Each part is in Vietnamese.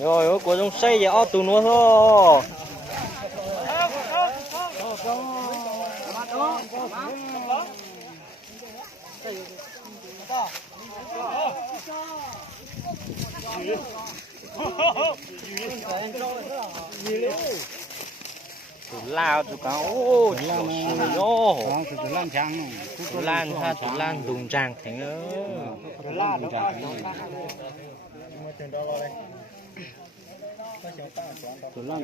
rồi của trong xây giờ ở tù nó thôi tụi lao tụi cá ô tụi nhô tụi lan đùng tràng thành ơ tụi lan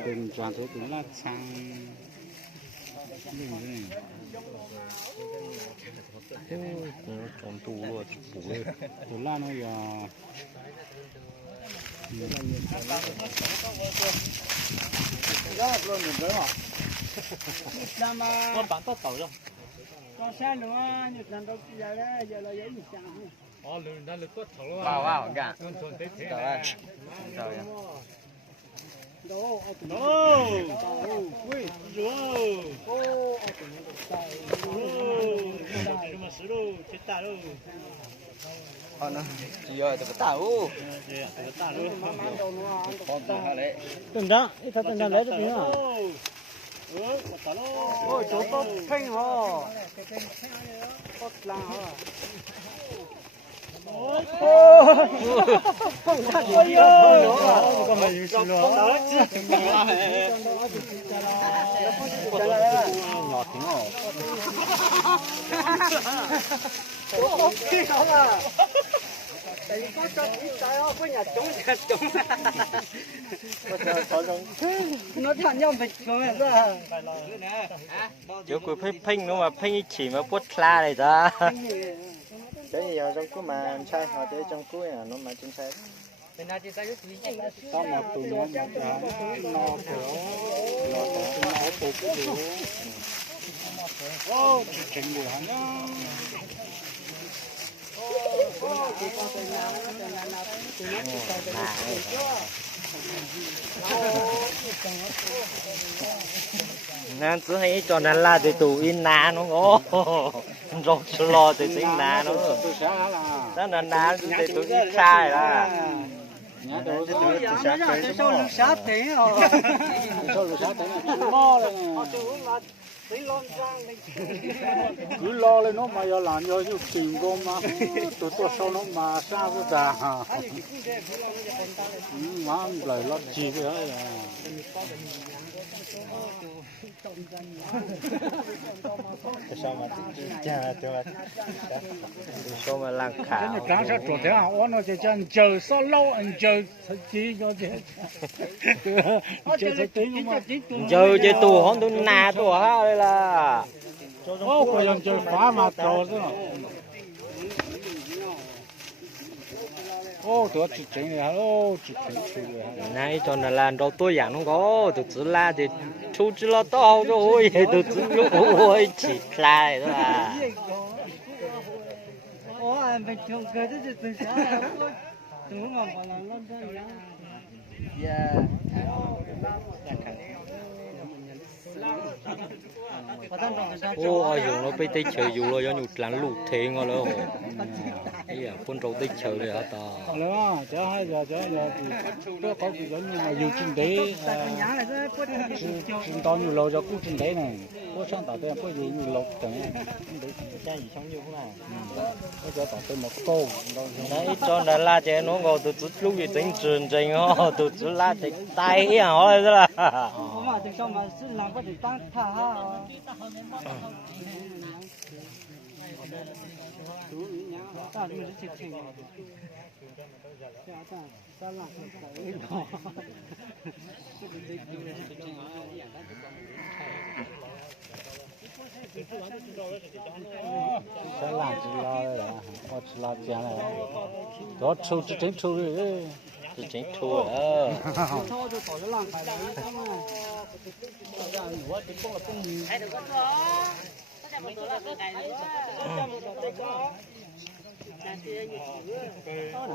đùng tràng thế tụi lan sang tròn tù luôn tụi lan nó giờ con bán tao tàu rồi con xe nữa nhật làm đâu giờ đấy giờ là giấy nhật chẳng vào vào cả đâu ui nó chỉ rồi từ tàu từng đó ít thật từng đó lấy được tiếng à ôi chỗ tốt phanh hò tốt là hò ôi con mày như xí lửa ngọt tiếng hổ tại có cho ít trái không có nhà trống nó thằng nhau phải có mẹ ra chỗ của phanh nó mà phanh chỉ mà bút la này ra đấy giờ trong cuối mà sai họ để trong cuối à nó mà trên sai tao mà tụi nó mà nó phụ ô chỉnh được hả nên cứ hay cho nên là từ tù in ná nó ngó rồi lo từ tính ná nó đó là ná từ tù in sai là cho lũ sát thế rồi cho lũ sát thế này mo lên cứ lo lên nó mà giờ làm cho chứ tìm con mà tụi tôi sau nó mà sao cũng già mà lời lo chi cái đó sao mà cha cho sao mà làng khảo càng sẽ trộn thế à nó chỉ chân chờ sao lâu anh chờ chi cho thế chờ sẽ tính mà giờ chơi tù không tù nà tù ha đây là ô phải làm chơi phá mà trò chứ ô tôi chỉ chỉnh này ô chỉ chỉnh này cho nên là đâu tôi dạng không có tụi chỉ là thì chú chỉ là tao rồi tụi chỉ ôi chỉ là thôi à ủa em phải trồng cây đó chứ tôi sao đừng có mà làm lên đó dạ ô ở dùng nó bị tê chơi dùng rồi nhụt lăn lụt thế ngon rồi bây giờ con trâu tê chơi rồi hả ta nữa chứ hai giờ thì tôi có cái giống như mà dù trình đấy chúng tôi nhiều lâu cho cũng trình đấy này có sáng tạo tôi có gì nhiều lâu tưởng cha gì sống như thế nào bây giờ tạo tôi một câu đấy cho nên là chơi nó ngồi tụi lúc gì tính trường trình ho tụi là tính tay à hỏi đó là mà thì sao mà xin làm có thể tăng thả ha ta đi được chụp hình ta làm cái đó sẽ làm gì lo đấy có lo tiền này đó thu chỉ tính thu đấy thì chính thua thôi tôi khỏi làm phải đấy mà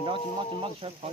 đó chỉ mất sẽ khỏi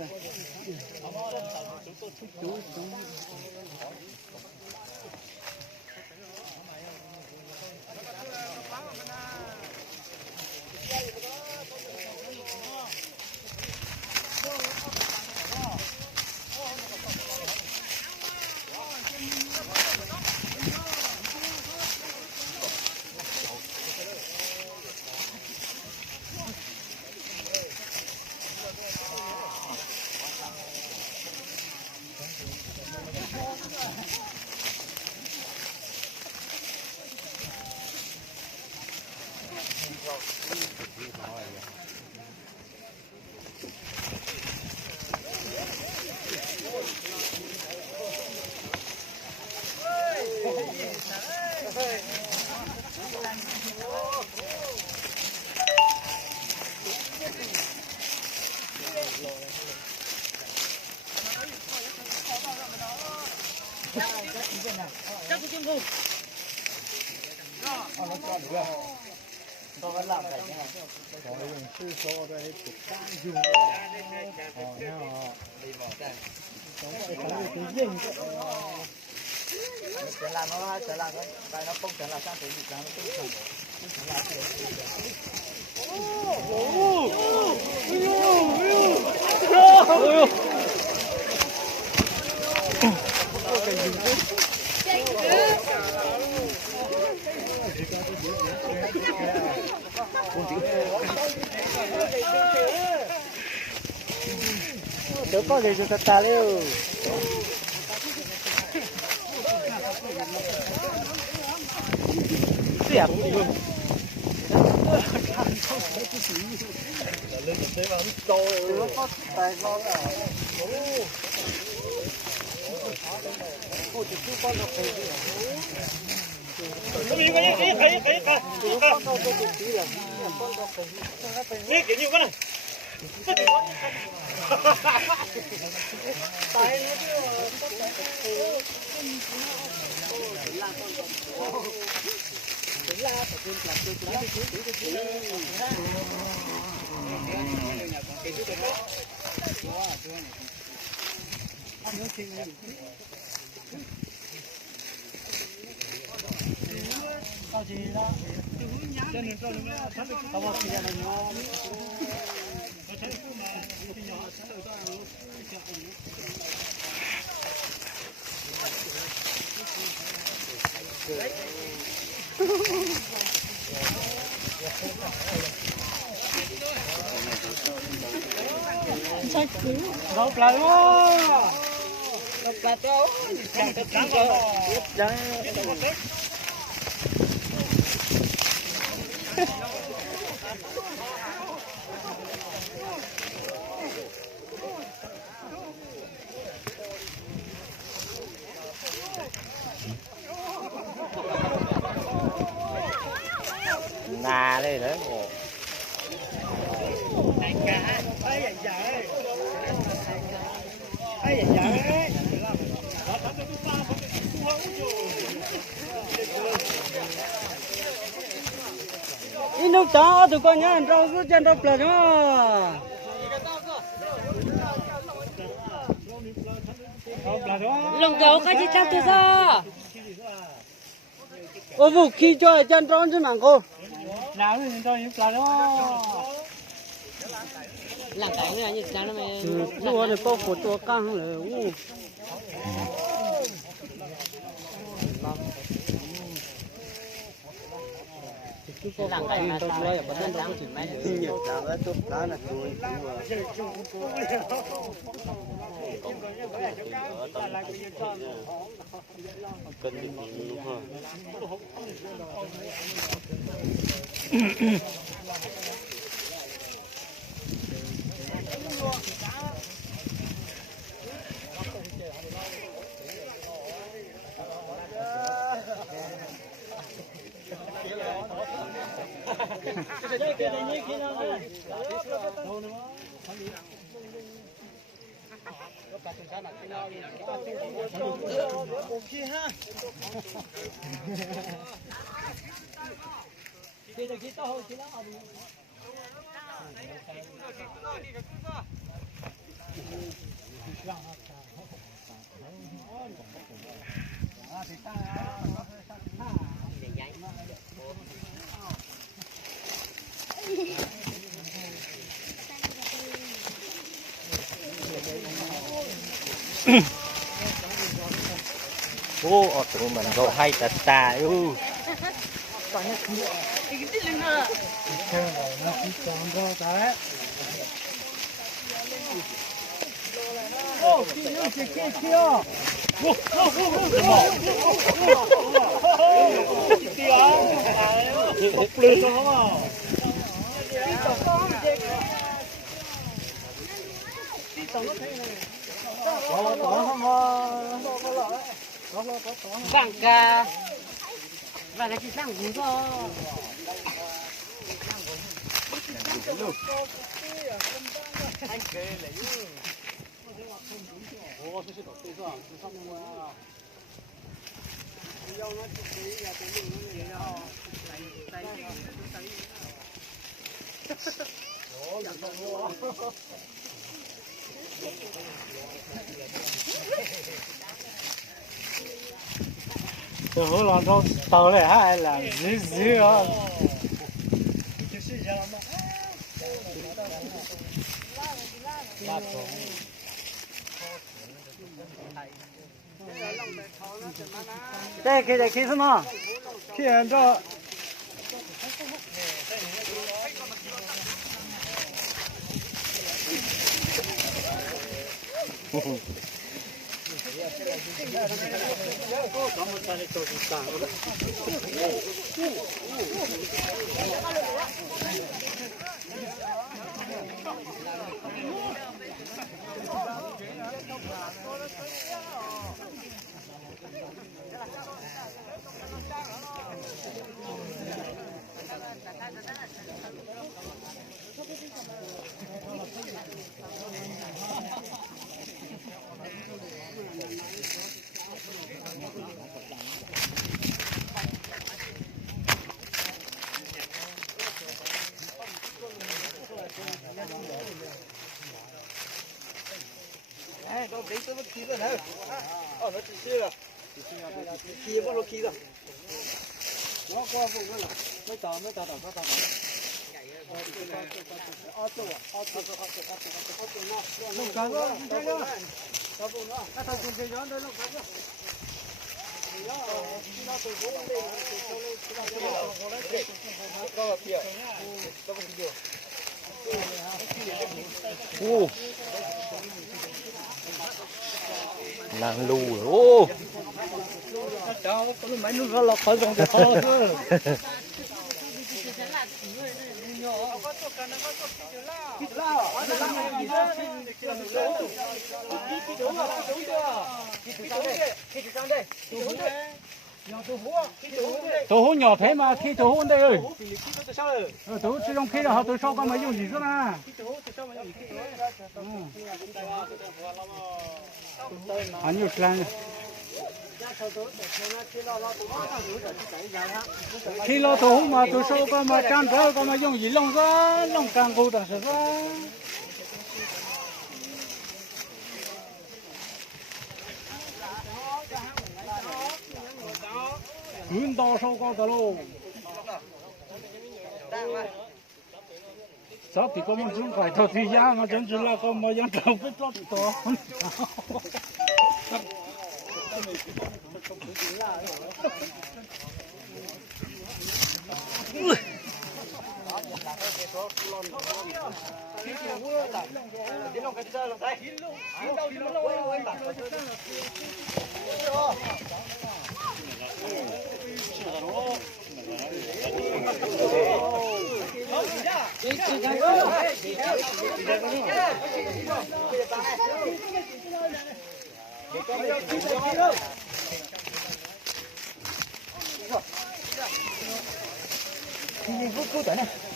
Trở lại nó tại nó không trở lại sang tới bị nó không Đỡ có gì cho ta liu. Tiệm. Đâu lại quá. Đâu lại đâu. nà đây đấy. Đi đâu cháu tụi con nhá, rau cứ chân rau plật đó. Lồng gấu cái gì chắc tôi ra. Ô vũ khí cho chân rau chứ mà cô. Nào thì cho những plật đó. Làm cái này như thế nào mà. Tua này bao phủ tua căng rồi. Làm cái mà sao đây có thân đang chỉ mấy đứa nhiều làm cái tốt lá là tôi Cân được đúng không? Ô, ở tụi mình gỗ hay tạt tà u. Vàng ca chỉ sang cũng do từ hôm làm đâu tàu này hay là dữ á. đây cái什么？看这。哎，都没这么提着头，哦，那只是了，提不落提的。我过不过了，没打。弄干个，你看看，搞不弄，那他准备让他弄干个。ô nàng lù rồi ô cháu có mấy nước nó lọc khỏi trong cái kho thôi. Tổ hũ nhỏ thế mà khi tổ hũ đây ơi. Tổ hũ trong khi là họ tổ sau con mà dùng gì cơ mà. Anh nhiều lần. Khi lo tổ hũ mà tổ sau con mà trang rỡ con mà dùng gì lông ra lông càng cố ta sẽ ra. Hướng to sau con tao luôn. Sao thì có một chút phải thôi thì ra mà chân chỉ là con mà dân đầu biết lót to.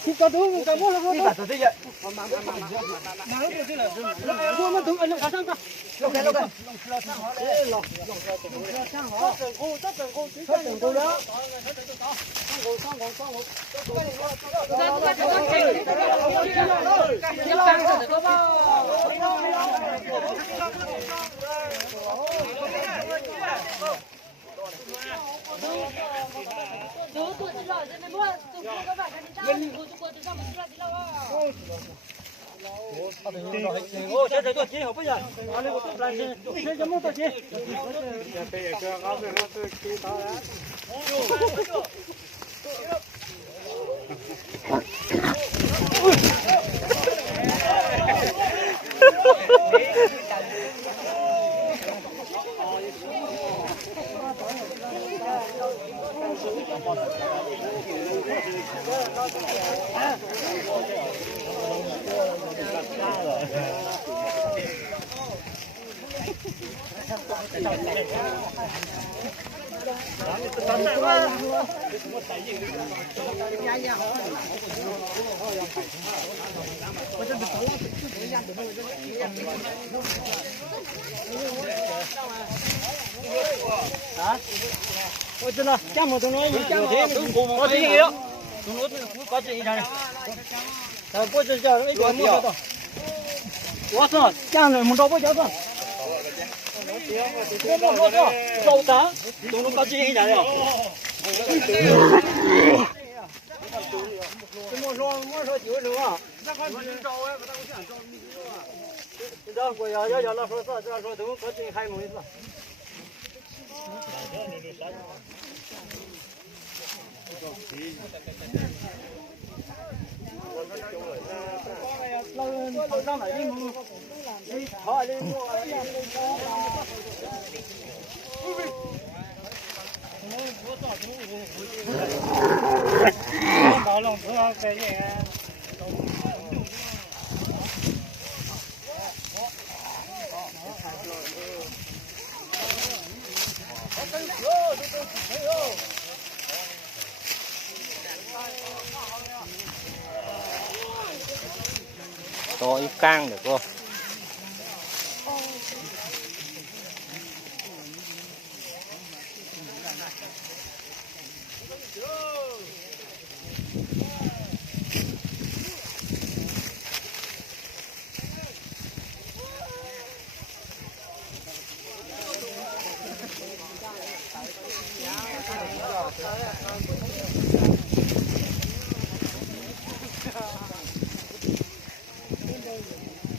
Khi có đúng cái bố là bố là thế vậy. Nào lúc đó là bố nó đúng anh nó sang cả. Lúc cái sang họ. Tất từng cô đó. Ô, chết rồi tôi chỉ học bây giờ. Anh đi một chút là chơi cho mua tôi chỉ. Bây giờ chưa có việc tôi chỉ tao đã. Hả? 我知道，这么多人有天我这个，我搞这一场，咱不是叫那个摸到，我说这样的摸到不叫上，我摸到手上，都能搞这一场了。我说就是啊，那还不能招啊，不但我想招你知道啊，你知道我要那说啥，这样说都搞这还没事。老上来的么？你好的我。搞弄出来这些。to ít căng được cô.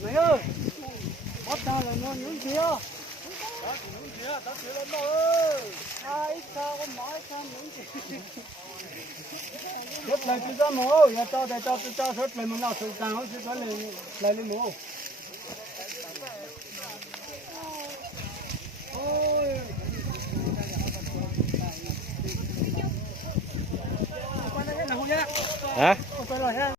Mày ơi, bắt ra là nó những kia. Ai sao con nói sao những kia. Rất là cứ ra mồ, giờ cho để cho rất là mình nào sự cao chứ có lên mồ. Ôi. Hả? Quay lại ha.